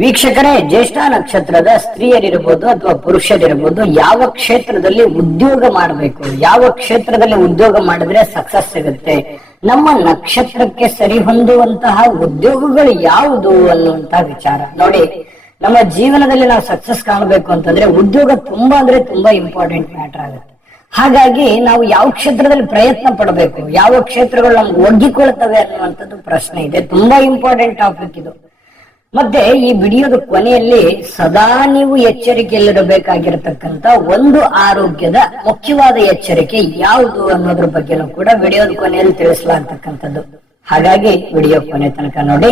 ವೀಕ್ಷಕರೇ ಜ್ಯೇಷ್ಠ ನಕ್ಷತ್ರದ ಸ್ತ್ರೀಯರಿರ್ಬೋದು ಅಥವಾ ಪುರುಷರಿರ್ಬೋದು ಯಾವ ಕ್ಷೇತ್ರದಲ್ಲಿ ಉದ್ಯೋಗ ಮಾಡಬೇಕು ಯಾವ ಕ್ಷೇತ್ರದಲ್ಲಿ ಉದ್ಯೋಗ ಮಾಡಿದ್ರೆ ಸಕ್ಸಸ್ ಸಿಗುತ್ತೆ ನಮ್ಮ ನಕ್ಷತ್ರಕ್ಕೆ ಸರಿ ಹೊಂದುವಂತಹ ಉದ್ಯೋಗಗಳು ಯಾವುದು ಅನ್ನುವಂತಹ ವಿಚಾರ ನೋಡಿ ನಮ್ಮ ಜೀವನದಲ್ಲಿ ನಾವು ಸಕ್ಸಸ್ ಕಾಣಬೇಕು ಅಂತಂದ್ರೆ ಉದ್ಯೋಗ ತುಂಬಾ ಅಂದ್ರೆ ತುಂಬಾ ಇಂಪಾರ್ಟೆಂಟ್ ಮ್ಯಾಟರ್ ಆಗುತ್ತೆ ಹಾಗಾಗಿ ನಾವು ಯಾವ ಕ್ಷೇತ್ರದಲ್ಲಿ ಪ್ರಯತ್ನ ಪಡಬೇಕು ಯಾವ ಕ್ಷೇತ್ರಗಳು ನಮ್ಗೆ ಒಗ್ಗಿಕೊಳ್ತವೆ ಅನ್ನುವಂಥದ್ದು ಪ್ರಶ್ನೆ ಇದೆ ತುಂಬಾ ಇಂಪಾರ್ಟೆಂಟ್ ಟಾಪಿಕ್ ಇದು ಮತ್ತೆ ಈ ವಿಡಿಯೋದ ಕೊನೆಯಲ್ಲಿ ಸದಾ ನೀವು ಎಚ್ಚರಿಕೆಯಲ್ಲಿರಬೇಕಾಗಿರತಕ್ಕಂತ ಒಂದು ಆರೋಗ್ಯದ ಮುಖ್ಯವಾದ ಎಚ್ಚರಿಕೆ ಯಾವುದು ಅನ್ನೋದ್ರ ಬಗ್ಗೆನೂ ಕೂಡ ವಿಡಿಯೋದ ಕೊನೆಯಲ್ಲಿ ತಿಳಿಸಲಾಗ್ತಕ್ಕಂಥದ್ದು ಹಾಗಾಗಿ ವಿಡಿಯೋ ಕೊನೆ ತನಕ ನೋಡಿ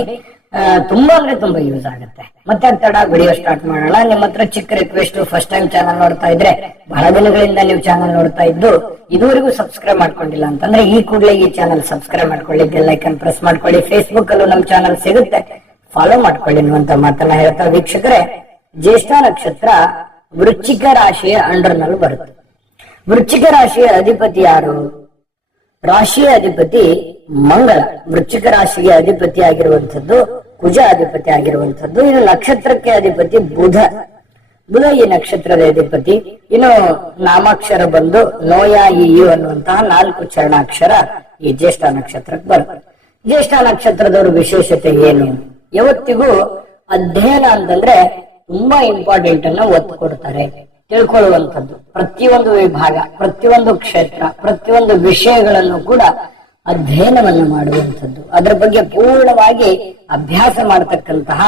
ತುಂಬಾ ಅಂದ್ರೆ ತುಂಬಾ ಯೂಸ್ ಆಗುತ್ತೆ ಮತ್ತೆ ತಡ ವಿಡಿಯೋ ಸ್ಟಾರ್ಟ್ ಮಾಡೋಣ ನಿಮ್ಮ ಹತ್ರ ಚಿಕ್ಕ ರಿಕ್ವೆಸ್ಟ್ ಫಸ್ಟ್ ಟೈಮ್ ಚಾನಲ್ ನೋಡ್ತಾ ಇದ್ರೆ ಬಹಳ ದಿನಗಳಿಂದ ನೀವು ಚಾನಲ್ ನೋಡ್ತಾ ಇದ್ದು ಇದುವರೆಗೂ ಸಬ್ಸ್ಕ್ರೈಬ್ ಮಾಡ್ಕೊಂಡಿಲ್ಲ ಅಂತಂದ್ರೆ ಈ ಕೂಡಲೇ ಈ ಚಾನಲ್ ಸಬ್ಸ್ಕ್ರೈಬ್ ಮಾಡ್ಕೊಳ್ಳಿ ಬೆಲ್ ಐಕನ್ ಪ್ರೆಸ್ ಮಾಡ್ಕೊಳ್ಳಿ ಫೇಸ್ಬುಕ್ ಅಲ್ಲೂ ನಮ್ ಚಾನಲ್ ಸಿಗುತ್ತೆ ಫಾಲೋ ಮಾಡ್ಕೊಳ್ಳಿ ಅನ್ನುವಂತ ಮಾತನ್ನ ಹೇಳ್ತಾ ವೀಕ್ಷಕರೇ ಜ್ಯೇಷ್ಠ ನಕ್ಷತ್ರ ವೃಶ್ಚಿಕ ರಾಶಿಯ ಅಂಡರ್ನಲ್ಲಿ ಬರುತ್ತೆ ವೃಶ್ಚಿಕ ರಾಶಿಯ ಅಧಿಪತಿ ಯಾರು ರಾಶಿಯ ಅಧಿಪತಿ ಮಂಗಳ ವೃಶ್ಚಿಕ ರಾಶಿಗೆ ಅಧಿಪತಿ ಆಗಿರುವಂಥದ್ದು ಕುಜ ಅಧಿಪತಿ ಆಗಿರುವಂಥದ್ದು ಇನ್ನು ನಕ್ಷತ್ರಕ್ಕೆ ಅಧಿಪತಿ ಬುಧ ಬುಧ ಈ ನಕ್ಷತ್ರದ ಅಧಿಪತಿ ಇನ್ನು ನಾಮಾಕ್ಷರ ಬಂದು ನೋಯ ಇಯು ಅನ್ನುವಂತಹ ನಾಲ್ಕು ಚರಣಾಕ್ಷರ ಈ ಜ್ಯೇಷ್ಠ ನಕ್ಷತ್ರಕ್ಕೆ ಬರುತ್ತೆ ಜ್ಯೇಷ್ಠ ನಕ್ಷತ್ರದವರ ವಿಶೇಷತೆ ಏನು ಯಾವತ್ತಿಗೂ ಅಧ್ಯಯನ ಅಂತಂದ್ರೆ ತುಂಬಾ ಇಂಪಾರ್ಟೆಂಟ್ ಅನ್ನ ಒತ್ತು ಕೊಡ್ತಾರೆ ತಿಳ್ಕೊಳ್ಳುವಂಥದ್ದು ಪ್ರತಿಯೊಂದು ವಿಭಾಗ ಪ್ರತಿಯೊಂದು ಕ್ಷೇತ್ರ ಪ್ರತಿಯೊಂದು ವಿಷಯಗಳನ್ನು ಕೂಡ ಅಧ್ಯಯನವನ್ನು ಮಾಡುವಂಥದ್ದು ಅದರ ಬಗ್ಗೆ ಪೂರ್ಣವಾಗಿ ಅಭ್ಯಾಸ ಮಾಡತಕ್ಕಂತಹ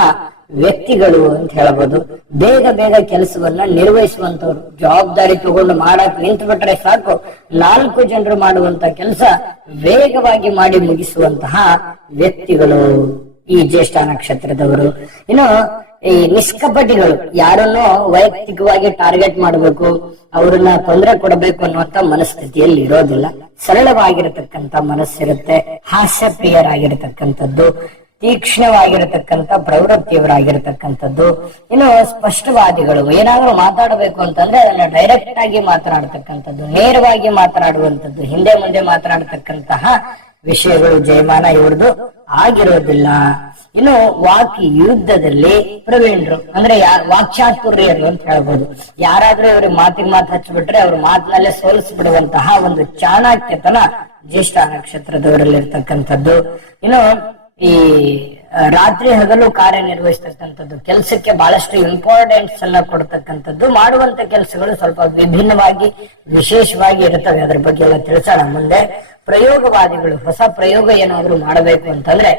ವ್ಯಕ್ತಿಗಳು ಅಂತ ಹೇಳಬಹುದು ಬೇಗ ಬೇಗ ಕೆಲಸವನ್ನ ನಿರ್ವಹಿಸುವಂತವ್ರು ಜವಾಬ್ದಾರಿ ತಗೊಂಡು ಮಾಡಕ್ ನಿಂತು ಬಿಟ್ರೆ ಸಾಕು ನಾಲ್ಕು ಜನರು ಮಾಡುವಂತ ಕೆಲಸ ವೇಗವಾಗಿ ಮಾಡಿ ಮುಗಿಸುವಂತಹ ವ್ಯಕ್ತಿಗಳು ಈ ಜ್ಯೇಷ್ಠ ನಕ್ಷತ್ರದವರು ಇನ್ನು ಈ ನಿಷ್ಕಪಟಿಗಳು ಯಾರನ್ನು ವೈಯಕ್ತಿಕವಾಗಿ ಟಾರ್ಗೆಟ್ ಮಾಡಬೇಕು ಅವ್ರನ್ನ ತೊಂದರೆ ಕೊಡಬೇಕು ಅನ್ನುವಂತ ಮನಸ್ಥಿತಿಯಲ್ಲಿ ಇರೋದಿಲ್ಲ ಸರಳವಾಗಿರತಕ್ಕಂತ ಮನಸ್ಸಿರುತ್ತೆ ಹಾಸ್ಯ ಪ್ರಿಯರಾಗಿರ್ತಕ್ಕಂಥದ್ದು ತೀಕ್ಷ್ಣವಾಗಿರತಕ್ಕಂಥ ಪ್ರವೃತ್ತಿಯವರಾಗಿರತಕ್ಕಂಥದ್ದು ಇನ್ನು ಸ್ಪಷ್ಟವಾದಿಗಳು ಏನಾದ್ರು ಮಾತಾಡಬೇಕು ಅಂತಂದ್ರೆ ಅದನ್ನ ಡೈರೆಕ್ಟ್ ಆಗಿ ಮಾತನಾಡ್ತಕ್ಕಂಥದ್ದು ನೇರವಾಗಿ ಮಾತನಾಡುವಂಥದ್ದು ಹಿಂದೆ ಮುಂದೆ ಮಾತನಾಡ್ತಕ್ಕಂತಹ ವಿಷಯಗಳು ಜಯಮಾನ ಇವ್ರದ್ದು ಆಗಿರೋದಿಲ್ಲ ಇನ್ನು ವಾಕ್ ಯುದ್ಧದಲ್ಲಿ ಪ್ರವೀಣರು ಅಂದ್ರೆ ವಾಕ್ಚಾತುರ್ಯರು ಅಂತ ಹೇಳ್ಬೋದು ಯಾರಾದ್ರೂ ಇವ್ರಿಗೆ ಮಾತಿಗೆ ಮಾತು ಹಚ್ಚಿಬಿಟ್ರೆ ಅವ್ರ ಮಾತಿನಲ್ಲೇ ಸೋಲಿಸ್ಬಿಡುವಂತಹ ಒಂದು ಚಾಣಾಕ್ಯತನ ಜ್ಯೇಷ್ಠ ನಕ್ಷತ್ರದವರಲ್ಲಿ ಇನ್ನು ಈ ರಾತ್ರಿ ಹಗಲು ಕಾರ್ಯನಿರ್ವಹಿಸ್ತಕ್ಕಂಥದ್ದು ಕೆಲಸಕ್ಕೆ ಬಹಳಷ್ಟು ಇಂಪಾರ್ಟೆನ್ಸ್ ಅನ್ನ ಕೊಡ್ತಕ್ಕಂಥದ್ದು ಮಾಡುವಂತ ಕೆಲಸಗಳು ಸ್ವಲ್ಪ ವಿಭಿನ್ನವಾಗಿ ವಿಶೇಷವಾಗಿ ಇರುತ್ತವೆ ಅದ್ರ ಬಗ್ಗೆ ಎಲ್ಲ ತಿಳಿಸೋಣ ಮುಂದೆ ಪ್ರಯೋಗವಾದಿಗಳು ಹೊಸ ಪ್ರಯೋಗ ಏನಾದ್ರು ಮಾಡಬೇಕು ಅಂತಂದ್ರೆ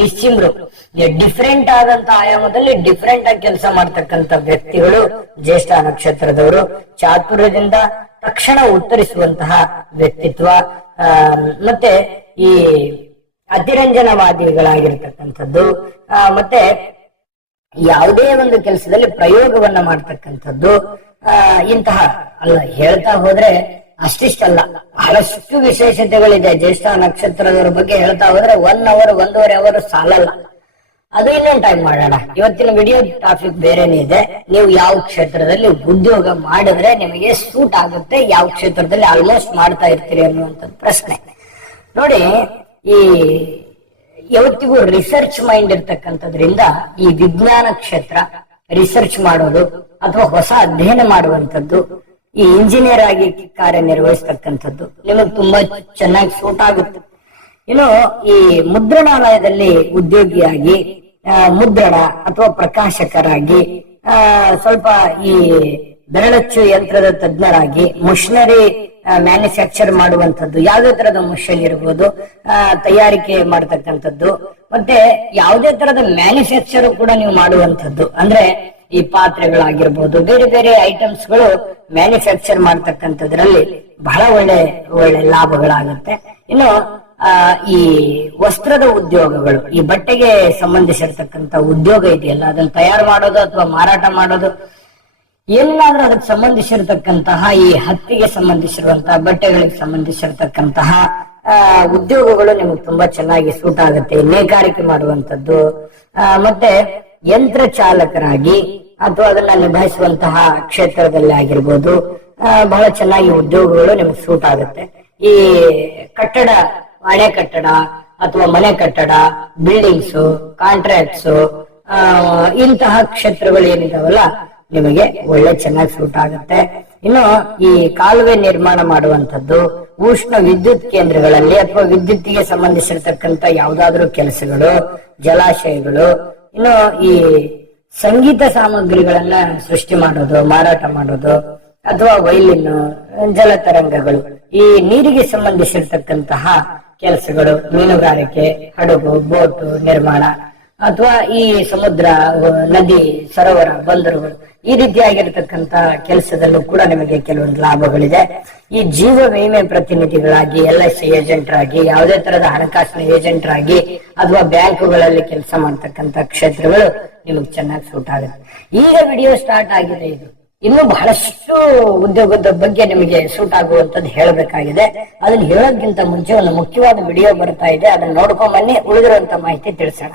ನಿಶ್ಚಿಮ್ರು ಡಿಫ್ರೆಂಟ್ ಆದಂತ ಆಯಾಮದಲ್ಲಿ ಡಿಫ್ರೆಂಟ್ ಆಗಿ ಕೆಲಸ ಮಾಡ್ತಕ್ಕಂಥ ವ್ಯಕ್ತಿಗಳು ಜ್ಯೇಷ್ಠ ನಕ್ಷತ್ರದವರು ಚಾತುರ್ಯದಿಂದ ತಕ್ಷಣ ಉತ್ತರಿಸುವಂತಹ ವ್ಯಕ್ತಿತ್ವ ಮತ್ತೆ ಈ ಅತಿರಂಜನವಾದಿಗಳಾಗಿರ್ತಕ್ಕಂಥದ್ದು ಮತ್ತೆ ಯಾವುದೇ ಒಂದು ಕೆಲಸದಲ್ಲಿ ಪ್ರಯೋಗವನ್ನ ಮಾಡ್ತಕ್ಕಂಥದ್ದು ಇಂತಹ ಅಲ್ಲ ಹೇಳ್ತಾ ಹೋದ್ರೆ ಅಷ್ಟಿಷ್ಟಲ್ಲ ಬಹಳಷ್ಟು ವಿಶೇಷತೆಗಳಿದೆ ಜ್ಯೇಷ್ಠ ನಕ್ಷತ್ರದವ್ರ ಬಗ್ಗೆ ಹೇಳ್ತಾ ಹೋದ್ರೆ ಒನ್ ಅವರ್ ಒಂದೂವರೆ ಅವರ್ ಸಾಲಲ್ಲ ಅದು ಇನ್ನೊಂದು ಟೈಮ್ ಮಾಡೋಣ ಇವತ್ತಿನ ವಿಡಿಯೋ ಟಾಪಿಕ್ ಬೇರೆನೇ ಇದೆ ನೀವು ಯಾವ ಕ್ಷೇತ್ರದಲ್ಲಿ ಉದ್ಯೋಗ ಮಾಡಿದ್ರೆ ನಿಮಗೆ ಸೂಟ್ ಆಗುತ್ತೆ ಯಾವ ಕ್ಷೇತ್ರದಲ್ಲಿ ಆಲ್ಮೋಸ್ಟ್ ಮಾಡ್ತಾ ಇರ್ತೀರಿ ಅನ್ನುವಂಥದ್ದು ಪ್ರಶ್ನೆ ನೋಡಿ ಈ ಯಾವತ್ತಿಗೂ ರಿಸರ್ಚ್ ಮೈಂಡ್ ಇರ್ತಕ್ಕಂಥದ್ರಿಂದ ಈ ವಿಜ್ಞಾನ ಕ್ಷೇತ್ರ ರಿಸರ್ಚ್ ಮಾಡೋದು ಅಥವಾ ಹೊಸ ಅಧ್ಯಯನ ಮಾಡುವಂಥದ್ದು ಈ ಇಂಜಿನಿಯರ್ ಆಗಿ ಕಾರ್ಯನಿರ್ವಹಿಸ್ತಕ್ಕಂಥದ್ದು ನಿಮಗೆ ತುಂಬಾ ಚೆನ್ನಾಗಿ ಸೂಟ್ ಆಗುತ್ತೆ ಇನ್ನು ಈ ಮುದ್ರಣಾಲಯದಲ್ಲಿ ಉದ್ಯೋಗಿಯಾಗಿ ಮುದ್ರಣ ಅಥವಾ ಪ್ರಕಾಶಕರಾಗಿ ಸ್ವಲ್ಪ ಈ ಬೆರಳಚ್ಚು ಯಂತ್ರದ ತಜ್ಞರಾಗಿ ಮುಷನರಿ ಮ್ಯಾನುಫ್ಯಾಕ್ಚರ್ ಮಾಡುವಂಥದ್ದು ಯಾವುದೇ ತರದ ಮಷಿನ್ ಇರ್ಬೋದು ತಯಾರಿಕೆ ಮಾಡ್ತಕ್ಕಂಥದ್ದು ಮತ್ತೆ ಯಾವುದೇ ತರದ ಮ್ಯಾನುಫ್ಯಾಕ್ಚರ್ ಕೂಡ ನೀವು ಮಾಡುವಂಥದ್ದು ಅಂದ್ರೆ ಈ ಪಾತ್ರೆಗಳಾಗಿರ್ಬೋದು ಬೇರೆ ಬೇರೆ ಐಟಮ್ಸ್ ಗಳು ಮ್ಯಾನುಫ್ಯಾಕ್ಚರ್ ಮಾಡ್ತಕ್ಕಂಥದ್ರಲ್ಲಿ ಬಹಳ ಒಳ್ಳೆ ಒಳ್ಳೆ ಲಾಭಗಳಾಗುತ್ತೆ ಇನ್ನು ಆ ಈ ವಸ್ತ್ರದ ಉದ್ಯೋಗಗಳು ಈ ಬಟ್ಟೆಗೆ ಸಂಬಂಧಿಸಿರ್ತಕ್ಕಂಥ ಉದ್ಯೋಗ ಇದೆಯಲ್ಲ ಅದನ್ನು ತಯಾರು ಮಾಡೋದು ಅಥವಾ ಮಾರಾಟ ಮಾಡೋದು ಎಲ್ಲಾದ್ರೂ ಅದಕ್ಕೆ ಸಂಬಂಧಿಸಿರ್ತಕ್ಕಂತಹ ಈ ಹತ್ತಿಗೆ ಸಂಬಂಧಿಸಿರುವಂತಹ ಬಟ್ಟೆಗಳಿಗೆ ಸಂಬಂಧಿಸಿರತಕ್ಕಂತಹ ಉದ್ಯೋಗಗಳು ನಿಮಗೆ ತುಂಬಾ ಚೆನ್ನಾಗಿ ಸೂಟ್ ಆಗುತ್ತೆ ನೇಕಾರಿಕೆ ಮಾಡುವಂತದ್ದು ಮತ್ತೆ ಯಂತ್ರ ಚಾಲಕರಾಗಿ ಅಥವಾ ಅದನ್ನ ನಿಭಾಯಿಸುವಂತಹ ಕ್ಷೇತ್ರದಲ್ಲಿ ಆಗಿರ್ಬೋದು ಬಹಳ ಚೆನ್ನಾಗಿ ಉದ್ಯೋಗಗಳು ನಿಮಗೆ ಸೂಟ್ ಆಗುತ್ತೆ ಈ ಕಟ್ಟಡ ಮನೆ ಕಟ್ಟಡ ಅಥವಾ ಮನೆ ಕಟ್ಟಡ ಕಾಂಟ್ರಾಕ್ಟ್ಸು ಆ ಇಂತಹ ಕ್ಷೇತ್ರಗಳು ಏನಿದಾವಲ್ಲ ನಿಮಗೆ ಒಳ್ಳೆ ಚೆನ್ನಾಗಿ ಸೂಟ್ ಆಗುತ್ತೆ ಇನ್ನು ಈ ಕಾಲುವೆ ನಿರ್ಮಾಣ ಮಾಡುವಂತದ್ದು ಉಷ್ಣ ವಿದ್ಯುತ್ ಕೇಂದ್ರಗಳಲ್ಲಿ ಅಥವಾ ವಿದ್ಯುತ್ತಿಗೆ ಸಂಬಂಧಿಸಿರ್ತಕ್ಕಂತ ಯಾವ್ದಾದ್ರು ಕೆಲಸಗಳು ಜಲಾಶಯಗಳು ಇನ್ನು ಈ ಸಂಗೀತ ಸಾಮಗ್ರಿಗಳನ್ನ ಸೃಷ್ಟಿ ಮಾಡೋದು ಮಾರಾಟ ಮಾಡೋದು ಅಥವಾ ವೈಲಿನ್ ತರಂಗಗಳು ಈ ನೀರಿಗೆ ಸಂಬಂಧಿಸಿರ್ತಕ್ಕಂತಹ ಕೆಲಸಗಳು ಮೀನುಗಾರಿಕೆ ಹಡಗು ಬೋಟು ನಿರ್ಮಾಣ ಅಥವಾ ಈ ಸಮುದ್ರ ನದಿ ಸರೋವರ ಬಂದರುಗಳು ಈ ರೀತಿಯಾಗಿರ್ತಕ್ಕಂತ ಕೆಲಸದಲ್ಲೂ ಕೂಡ ನಿಮಗೆ ಕೆಲವೊಂದು ಲಾಭಗಳಿದೆ ಈ ಜೀವ ವಿಮೆ ಪ್ರತಿನಿಧಿಗಳಾಗಿ ಎಲ್ ಐ ಸಿ ಏಜೆಂಟರಾಗಿ ಯಾವುದೇ ತರಹದ ಹಣಕಾಸಿನ ಏಜೆಂಟರಾಗಿ ಅಥವಾ ಬ್ಯಾಂಕುಗಳಲ್ಲಿ ಕೆಲಸ ಮಾಡತಕ್ಕಂತ ಕ್ಷೇತ್ರಗಳು ನಿಮಗೆ ಚೆನ್ನಾಗಿ ಸೂಟ್ ಆಗುತ್ತೆ ಈಗ ವಿಡಿಯೋ ಸ್ಟಾರ್ಟ್ ಆಗಿದೆ ಇದು ಇನ್ನು ಬಹಳಷ್ಟು ಉದ್ಯೋಗದ ಬಗ್ಗೆ ನಿಮಗೆ ಸೂಟ್ ಆಗುವಂತದ್ದು ಹೇಳಬೇಕಾಗಿದೆ ಅದನ್ನ ಹೇಳೋದ್ಕಿಂತ ಮುಂಚೆ ಒಂದು ಮುಖ್ಯವಾದ ವಿಡಿಯೋ ಬರ್ತಾ ಇದೆ ಅದನ್ನ ನೋಡ್ಕೊಂಡ್ ಬನ್ನಿ ಉಳಿದಿರುವಂತ ಮಾಹಿತಿ ತಿಳಿಸೋಣ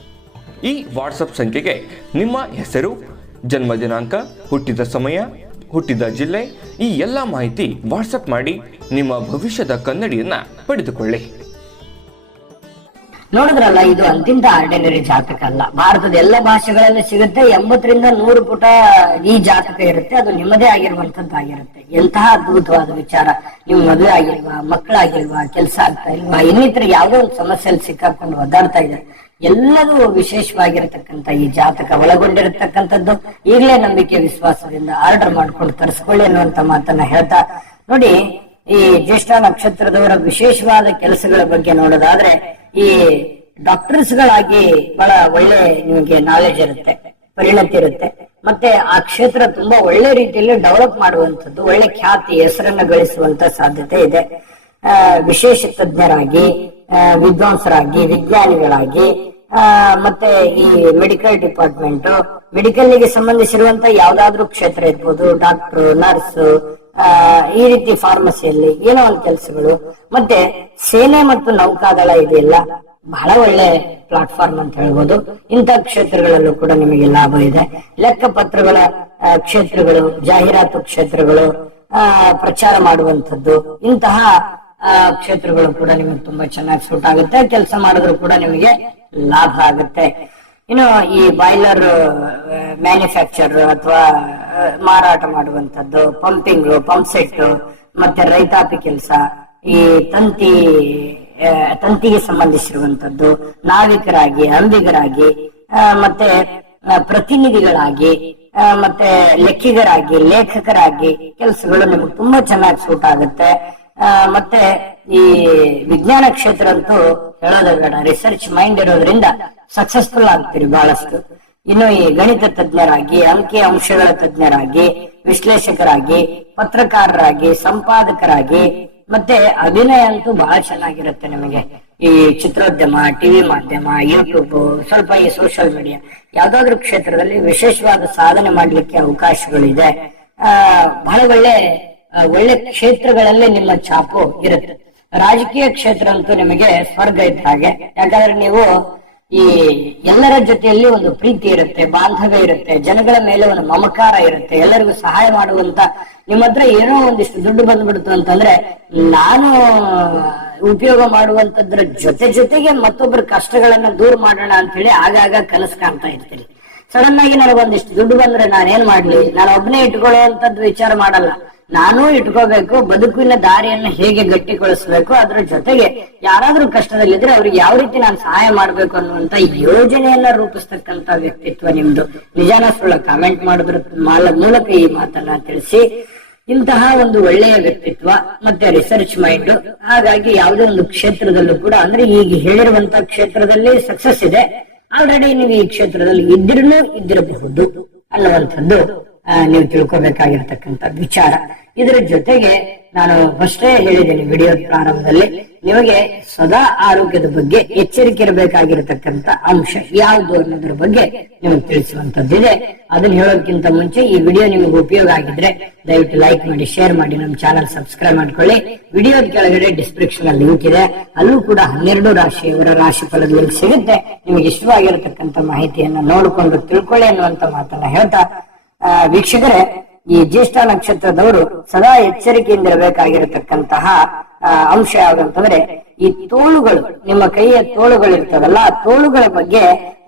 ಈ ವಾಟ್ಸಪ್ ಸಂಖ್ಯೆಗೆ ನಿಮ್ಮ ಹೆಸರು ಜನ್ಮ ದಿನಾಂಕ ಹುಟ್ಟಿದ ಸಮಯ ಹುಟ್ಟಿದ ಜಿಲ್ಲೆ ಈ ಎಲ್ಲ ಮಾಹಿತಿ ವಾಟ್ಸಪ್ ಮಾಡಿ ನಿಮ್ಮ ಭವಿಷ್ಯದ ಕನ್ನಡಿಯನ್ನ ಪಡೆದುಕೊಳ್ಳಿ ನೋಡಿದ್ರಲ್ಲ ಇದು ಅಂತಿಂತ ಆರ್ಡಿನರಿ ಜಾತಕ ಅಲ್ಲ ಭಾರತದ ಎಲ್ಲ ಭಾಷೆಗಳಲ್ಲಿ ಸಿಗುತ್ತೆ ಎಂಬತ್ತರಿಂದ ನೂರು ಪುಟ ಈ ಜಾತಕ ಇರುತ್ತೆ ಅದು ನಿಮ್ಮದೇ ಆಗಿರುವಂತದ್ದಾಗಿರುತ್ತೆ ಎಂತಹ ಅದ್ಭುತವಾದ ವಿಚಾರ ನಿಮ್ ಮದುವೆ ಆಗಿಲ್ವಾ ಮಕ್ಕಳಾಗಿಲ್ವಾ ಕೆಲಸ ಆಗ್ತಾ ಇಲ್ವಾ ಇನ್ನಿತರ ಯಾವುದೋ ಒಂದು ಸಮಸ್ಯೆಯಲ್ಲಿ ಸಿಕ್ಕಾಕೊಂಡು ಒದ್ದಾಡ್ತಾ ಇದ್ದಾರೆ ಎಲ್ಲವೂ ವಿಶೇಷವಾಗಿರತಕ್ಕಂತ ಈ ಜಾತಕ ಒಳಗೊಂಡಿರತಕ್ಕಂಥದ್ದು ಈಗಲೇ ನಂಬಿಕೆ ವಿಶ್ವಾಸದಿಂದ ಆರ್ಡರ್ ಮಾಡ್ಕೊಂಡು ತರಿಸ್ಕೊಳ್ಳಿ ಅನ್ನುವಂತ ಮಾತನ್ನ ಹೇಳ್ತಾ ನೋಡಿ ಈ ಜ್ಯೇಷ್ಠ ನಕ್ಷತ್ರದವರ ವಿಶೇಷವಾದ ಕೆಲಸಗಳ ಬಗ್ಗೆ ನೋಡೋದಾದ್ರೆ ಈ ಡಾಕ್ಟರ್ಸ್ ಬಹಳ ಒಳ್ಳೆ ನಿಮಗೆ ನಾಲೆಜ್ ಇರುತ್ತೆ ಪರಿಣತಿ ಇರುತ್ತೆ ಮತ್ತೆ ಆ ಕ್ಷೇತ್ರ ತುಂಬಾ ಒಳ್ಳೆ ರೀತಿಯಲ್ಲಿ ಡೆವಲಪ್ ಮಾಡುವಂತದ್ದು ಒಳ್ಳೆ ಖ್ಯಾತಿ ಹೆಸರನ್ನು ಗಳಿಸುವಂತ ಸಾಧ್ಯತೆ ಇದೆ ವಿಶೇಷ ತಜ್ಞರಾಗಿ ವಿದ್ವಾಂಸರಾಗಿ ವಿಜ್ಞಾನಿಗಳಾಗಿ ಮತ್ತೆ ಈ ಮೆಡಿಕಲ್ ಡಿಪಾರ್ಟ್ಮೆಂಟ್ ಮೆಡಿಕಲ್ ಗೆ ಸಂಬಂಧಿಸಿರುವಂತ ಯಾವ್ದಾದ್ರು ಕ್ಷೇತ್ರ ಇರ್ಬೋದು ಡಾಕ್ಟರ್ ನರ್ಸ್ ಈ ರೀತಿ ಫಾರ್ಮಸಿಯಲ್ಲಿ ಏನೋ ಒಂದು ಕೆಲಸಗಳು ಮತ್ತೆ ಸೇನೆ ಮತ್ತು ನೌಕಾದಳ ಇದೆಯಲ್ಲ ಬಹಳ ಒಳ್ಳೆ ಪ್ಲಾಟ್ಫಾರ್ಮ್ ಅಂತ ಹೇಳ್ಬೋದು ಇಂಥ ಕ್ಷೇತ್ರಗಳಲ್ಲೂ ಕೂಡ ನಿಮಗೆ ಲಾಭ ಇದೆ ಲೆಕ್ಕ ಪತ್ರಗಳ ಕ್ಷೇತ್ರಗಳು ಜಾಹೀರಾತು ಕ್ಷೇತ್ರಗಳು ಪ್ರಚಾರ ಮಾಡುವಂಥದ್ದು ಇಂತಹ ಕ್ಷೇತ್ರಗಳು ಕೂಡ ನಿಮಗೆ ತುಂಬಾ ಚೆನ್ನಾಗಿ ಸೂಟ್ ಆಗುತ್ತೆ ಕೆಲಸ ಮಾಡಿದ್ರು ಕೂಡ ನಿಮಗೆ ಲಾಭ ಆಗುತ್ತೆ ಇನ್ನು ಈ ಬಾಯ್ಲರ್ ಮ್ಯಾನುಫ್ಯಾಕ್ಚರ್ ಅಥವಾ ಮಾರಾಟ ಮಾಡುವಂತದ್ದು ಪಂಪಿಂಗ್ ಪಂಪ್ ಸೆಟ್ ಮತ್ತೆ ರೈತಾಪಿ ಕೆಲಸ ಈ ತಂತಿ ತಂತಿಗೆ ಸಂಬಂಧಿಸಿರುವಂತದ್ದು ನಾವಿಕರಾಗಿ ಅಂಬಿಗರಾಗಿ ಮತ್ತೆ ಪ್ರತಿನಿಧಿಗಳಾಗಿ ಮತ್ತೆ ಲೆಕ್ಕಿಗರಾಗಿ ಲೇಖಕರಾಗಿ ಕೆಲಸಗಳು ನಿಮ್ಗೆ ತುಂಬಾ ಚೆನ್ನಾಗಿ ಸೂಟ್ ಆಗುತ್ತೆ ಮತ್ತೆ ಈ ವಿಜ್ಞಾನ ಕ್ಷೇತ್ರ ಅಂತೂ ಹೇಳೋದ ರಿಸರ್ಚ್ ಮೈಂಡ್ ಇರೋದ್ರಿಂದ ಸಕ್ಸಸ್ಫುಲ್ ಆಗ್ತೀರಿ ಬಹಳಷ್ಟು ಇನ್ನು ಈ ಗಣಿತ ತಜ್ಞರಾಗಿ ಅಂಕಿ ಅಂಶಗಳ ತಜ್ಞರಾಗಿ ವಿಶ್ಲೇಷಕರಾಗಿ ಪತ್ರಕಾರರಾಗಿ ಸಂಪಾದಕರಾಗಿ ಮತ್ತೆ ಅಭಿನಯ ಅಂತೂ ಬಹಳ ಚೆನ್ನಾಗಿರುತ್ತೆ ನಿಮಗೆ ಈ ಚಿತ್ರೋದ್ಯಮ ಟಿವಿ ಮಾಧ್ಯಮ ಯೂಟ್ಯೂಬ್ ಸ್ವಲ್ಪ ಈ ಸೋಷಿಯಲ್ ಮೀಡಿಯಾ ಯಾವ್ದಾದ್ರು ಕ್ಷೇತ್ರದಲ್ಲಿ ವಿಶೇಷವಾದ ಸಾಧನೆ ಮಾಡ್ಲಿಕ್ಕೆ ಅವಕಾಶಗಳಿದೆ ಬಹಳ ಒಳ್ಳೆ ಒಳ್ಳೆ ಕ್ಷೇತ್ರಗಳಲ್ಲೇ ನಿಮ್ಮ ಛಾಪು ಇರುತ್ತೆ ರಾಜಕೀಯ ಕ್ಷೇತ್ರ ಅಂತೂ ನಿಮಗೆ ಸ್ವರ್ಗ ಇದ್ದ ಹಾಗೆ ಯಾಕಂದ್ರೆ ನೀವು ಈ ಎಲ್ಲರ ಜೊತೆಯಲ್ಲಿ ಒಂದು ಪ್ರೀತಿ ಇರುತ್ತೆ ಬಾಂಧವ್ಯ ಇರುತ್ತೆ ಜನಗಳ ಮೇಲೆ ಒಂದು ಮಮಕಾರ ಇರುತ್ತೆ ಎಲ್ಲರಿಗೂ ಸಹಾಯ ಮಾಡುವಂತ ನಿಮ್ಮ ಹತ್ರ ಏನೋ ಒಂದಿಷ್ಟು ದುಡ್ಡು ಬಂದ್ಬಿಡ್ತು ಅಂತಂದ್ರೆ ನಾನು ಉಪಯೋಗ ಮಾಡುವಂತದ್ರ ಜೊತೆ ಜೊತೆಗೆ ಮತ್ತೊಬ್ಬರ ಕಷ್ಟಗಳನ್ನ ದೂರ ಮಾಡೋಣ ಅಂತ ಹೇಳಿ ಆಗಾಗ ಕನಸು ಕಾಣ್ತಾ ಇರ್ತೀನಿ ಸಡನ್ ಆಗಿ ನನಗೊಂದಿಷ್ಟು ದುಡ್ಡು ಬಂದ್ರೆ ನಾನೇನ್ ಮಾಡ್ಲಿ ನಾನು ಒಬ್ಬನೇ ಇಟ್ಕೊಳ್ಳೋ ಅಂತದ್ ವಿಚಾರ ಮಾಡಲ್ಲ ನಾನು ಇಟ್ಕೋಬೇಕು ಬದುಕಿನ ದಾರಿಯನ್ನ ಹೇಗೆ ಗಟ್ಟಿಗೊಳಿಸ್ಬೇಕು ಅದ್ರ ಜೊತೆಗೆ ಯಾರಾದ್ರೂ ಕಷ್ಟದಲ್ಲಿದ್ರೆ ಅವ್ರಿಗೆ ಯಾವ ರೀತಿ ನಾನು ಸಹಾಯ ಮಾಡ್ಬೇಕು ಅನ್ನುವಂತ ಯೋಜನೆಯನ್ನ ರೂಪಿಸ್ತಕ್ಕಂತ ವ್ಯಕ್ತಿತ್ವ ನಿಮ್ದು ನಿಜಾನ ಸುಳ್ಳ ಕಾಮೆಂಟ್ ಮಾಡಿದ್ರ ಮೂಲಕ ಈ ಮಾತನ್ನ ತಿಳಿಸಿ ಇಂತಹ ಒಂದು ಒಳ್ಳೆಯ ವ್ಯಕ್ತಿತ್ವ ಮತ್ತೆ ರಿಸರ್ಚ್ ಮೈಂಡ್ ಹಾಗಾಗಿ ಯಾವುದೇ ಒಂದು ಕ್ಷೇತ್ರದಲ್ಲೂ ಕೂಡ ಅಂದ್ರೆ ಈಗ ಹೇಳಿರುವಂತ ಕ್ಷೇತ್ರದಲ್ಲಿ ಸಕ್ಸಸ್ ಇದೆ ಆಲ್ರೆಡಿ ನೀವು ಈ ಕ್ಷೇತ್ರದಲ್ಲಿ ಇದ್ರೂ ಇದ್ದಿರಬಹುದು ಅನ್ನುವಂಥದ್ದು ನೀವು ತಿಳ್ಕೊಬೇಕಾಗಿರತಕ್ಕಂಥ ವಿಚಾರ ಇದರ ಜೊತೆಗೆ ನಾನು ಅಷ್ಟೇ ಹೇಳಿದ್ದೇನೆ ವಿಡಿಯೋ ಪ್ರಾರಂಭದಲ್ಲಿ ನಿಮಗೆ ಸದಾ ಆರೋಗ್ಯದ ಬಗ್ಗೆ ಎಚ್ಚರಿಕೆ ಇರಬೇಕಾಗಿರತಕ್ಕಂತ ಅಂಶ ಯಾವುದು ಅನ್ನೋದ್ರ ಬಗ್ಗೆ ನಿಮಗೆ ತಿಳಿಸುವಂತದ್ದಿದೆ ಅದನ್ನ ಹೇಳೋದಕ್ಕಿಂತ ಮುಂಚೆ ಈ ವಿಡಿಯೋ ನಿಮಗೆ ಉಪಯೋಗ ಆಗಿದ್ರೆ ದಯವಿಟ್ಟು ಲೈಕ್ ಮಾಡಿ ಶೇರ್ ಮಾಡಿ ನಮ್ಮ ಚಾನಲ್ ಸಬ್ಸ್ಕ್ರೈಬ್ ಮಾಡ್ಕೊಳ್ಳಿ ವಿಡಿಯೋದ ಕೆಳಗಡೆ ಡಿಸ್ಕ್ರಿಪ್ಷನ್ ಅಲ್ಲಿ ಲಿಂಕ್ ಇದೆ ಅಲ್ಲೂ ಕೂಡ ಹನ್ನೆರಡು ರಾಶಿಯವರ ರಾಶಿ ಫಲದ ಲಿಂಕ್ ಸಿಗುತ್ತೆ ನಿಮಗೆ ಇಷ್ಟವಾಗಿರತಕ್ಕಂತ ಮಾಹಿತಿಯನ್ನ ನೋಡಿಕೊಂಡು ತಿಳ್ಕೊಳ್ಳಿ ಅನ್ನುವಂತ ಮಾತನ್ನ ಹೇಳ್ತಾ ವೀಕ್ಷಕರೇ ಈ ಜ್ಯೇಷ್ಠ ನಕ್ಷತ್ರದವರು ಸದಾ ಎಚ್ಚರಿಕೆಯಿಂದ ಇರಬೇಕಾಗಿರತಕ್ಕಂತಹ ಅಂಶ ಯಾವುದಂತಂದ್ರೆ ಈ ತೋಳುಗಳು ನಿಮ್ಮ ಕೈಯ ತೋಳುಗಳು ಇರ್ತದಲ್ಲ ಆ ತೋಳುಗಳ ಬಗ್ಗೆ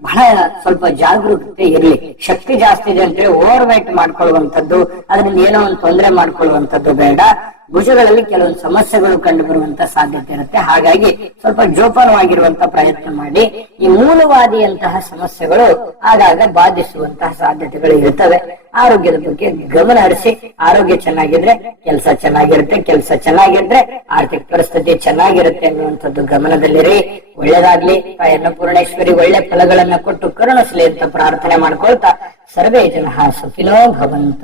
ಬಹಳ ಸ್ವಲ್ಪ ಜಾಗರೂಕತೆ ಇರಲಿ ಶಕ್ತಿ ಜಾಸ್ತಿ ಇದೆ ಅಂದ್ರೆ ಓವರ್ ವೈಟ್ ಮಾಡ್ಕೊಳ್ಳುವಂಥದ್ದು ಅದರಲ್ಲಿ ಏನೋ ಒಂದು ತೊಂದರೆ ಮಾಡ್ಕೊಳ್ಳುವಂಥದ್ದು ಬೇಡ ಭುಜಗಳಲ್ಲಿ ಕೆಲವೊಂದು ಸಮಸ್ಯೆಗಳು ಕಂಡು ಬರುವಂತ ಸಾಧ್ಯತೆ ಇರುತ್ತೆ ಹಾಗಾಗಿ ಸ್ವಲ್ಪ ಜೋಪಾನವಾಗಿರುವಂತ ಪ್ರಯತ್ನ ಮಾಡಿ ಈ ಮೂಲವಾದಿಯಂತಹ ಸಮಸ್ಯೆಗಳು ಆಗಾಗ ಬಾಧಿಸುವಂತಹ ಸಾಧ್ಯತೆಗಳು ಇರ್ತವೆ ಆರೋಗ್ಯದ ಬಗ್ಗೆ ಗಮನ ಹರಿಸಿ ಆರೋಗ್ಯ ಚೆನ್ನಾಗಿದ್ರೆ ಕೆಲಸ ಚೆನ್ನಾಗಿರುತ್ತೆ ಕೆಲಸ ಚೆನ್ನಾಗಿದ್ರೆ ಆರ್ಥಿಕ ಪರಿಸ್ಥಿತಿ ಚೆನ್ನಾಗಿರುತ್ತೆ ಅನ್ನುವಂಥದ್ದು ಗಮನದಲ್ಲಿರಿ ಒಳ್ಳೇದಾಗ್ಲಿ ತಾಯಿ ಪೂರ್ಣೇಶ್ವರಿ ಒಳ್ಳೆ ಫಲಗಳನ್ನ ಕೊಟ್ಟು ಕರುಣಿಸ್ಲಿ ಅಂತ ಪ್ರಾರ್ಥನೆ ಮಾಡ್ಕೊಳ್ತಾ ಸರ್ವೇ ಜನ ಸುಖಿನೋ ಭವಂತು